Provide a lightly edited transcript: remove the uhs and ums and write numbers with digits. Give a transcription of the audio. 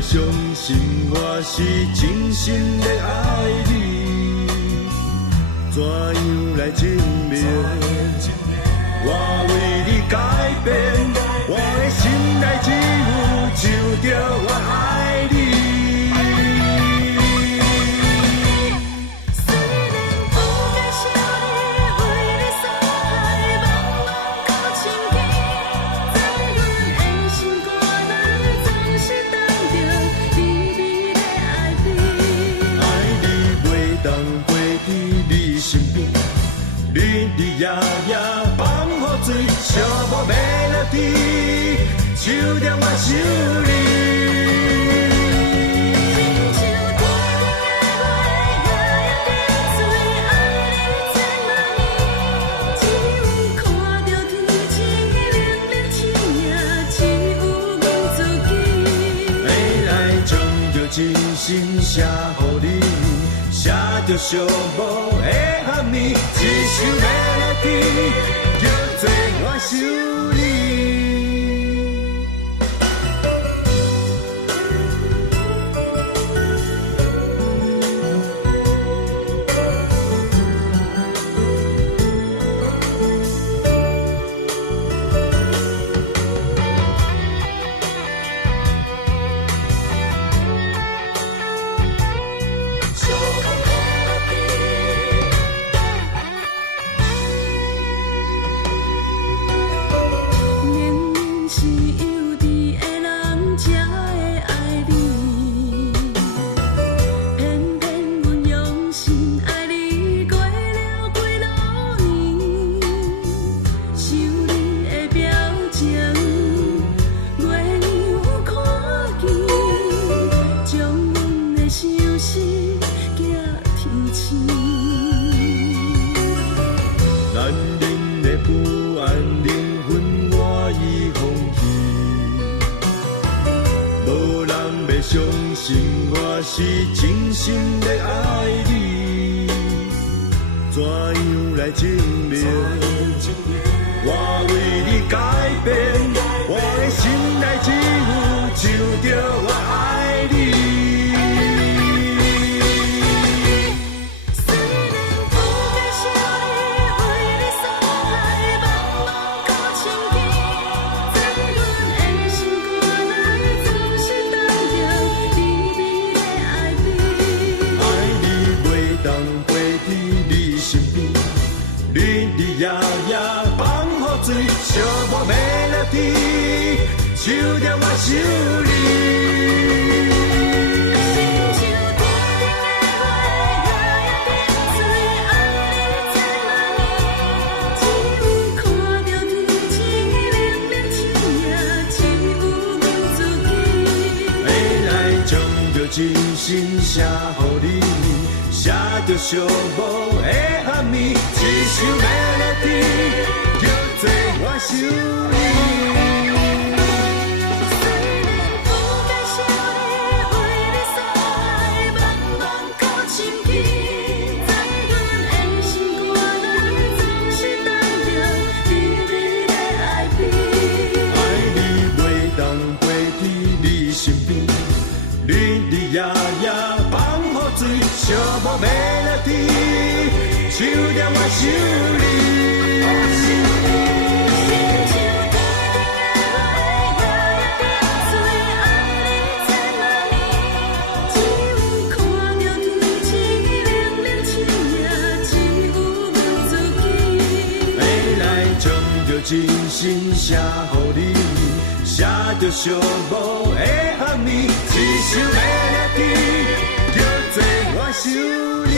相信我是真心的爱你，怎样来证明？我为你改变，我的心内只有就着我爱你。你夜夜放雨水，寂寞melody，唱着我想你。真心写予你，写着寂寞的暗暝，一首 melody， 叫做我想你。相信我是真心的爱你，怎样来证明？我为你改变，我的心内只有就着我爱你。夜夜放雨水，寂寞melody，唱着我想你。真心写予你，写着寂寞的暗暝，一首 melody， 叫做我想你。夜夜放雨水，寂寞melody，唱着我想你。真心写予你，写着寂寞的暗暝，一首melody，叫做我想你。